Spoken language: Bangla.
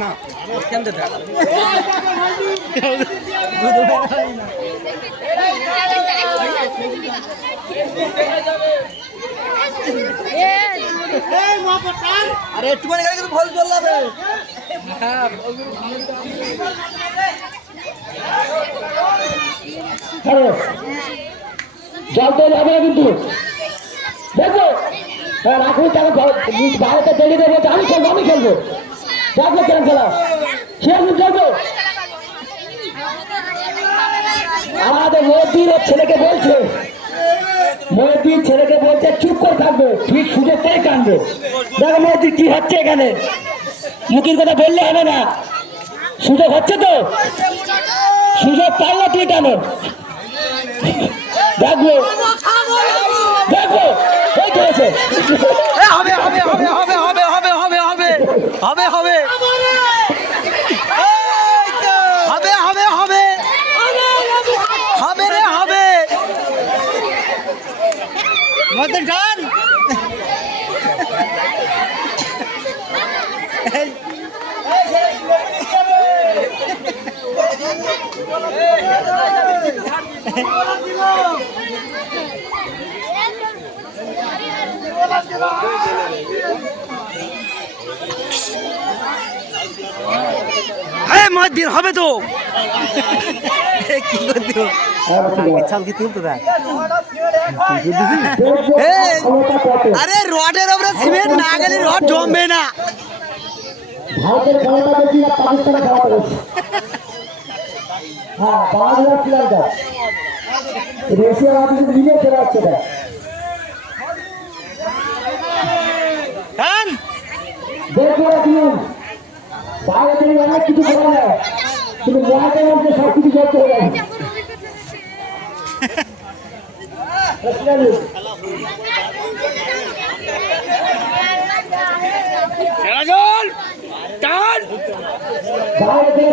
না আরে একটুখানি গাড়ি কিন্তু ফল চল যাবে। জল তো যাবে না কিন্তু দেখো রাখুন তাকে বাইরেতে দেরি দেবো আমি খেলবো দেখবো কেন খেলা সে আমি খেলবো। আমাদের মহিউদ্দিন ছেলেকে বলছে চুপ করে থাকবে, ঠিক সুযোগ তাই কানবে। দেখো মহিউদ্দিন কি হচ্ছে এখানে, মুখের কথা বললে হবে না, সুযোগ হচ্ছে তো, সুযোগ পারলে তুই টানো। দেখবো এই করেছে হবে হবে হবে হবে হবে হবে হবে হবে হবে হবে হবে হবে হবে হবে রে হবে মদন খান দিন হবে তো আরে রডের ওপরে সিমেন্ট না গেলে রড জমবে না। ভারতের খেলাটা বেশি না পাকিস্তানের খেলাটা বেশি? হ্যাঁ বাংলাদেশের প্লেয়ারটা এশিয়ার রাজ্যে মিলিয়ে খেলা হচ্ছে এটা। দেখো এখন বাইরে থেকে অনেক কিছু করা যায়, কিন্তু মহাজের মধ্যে সব কিছু করতে হয়ে যায়।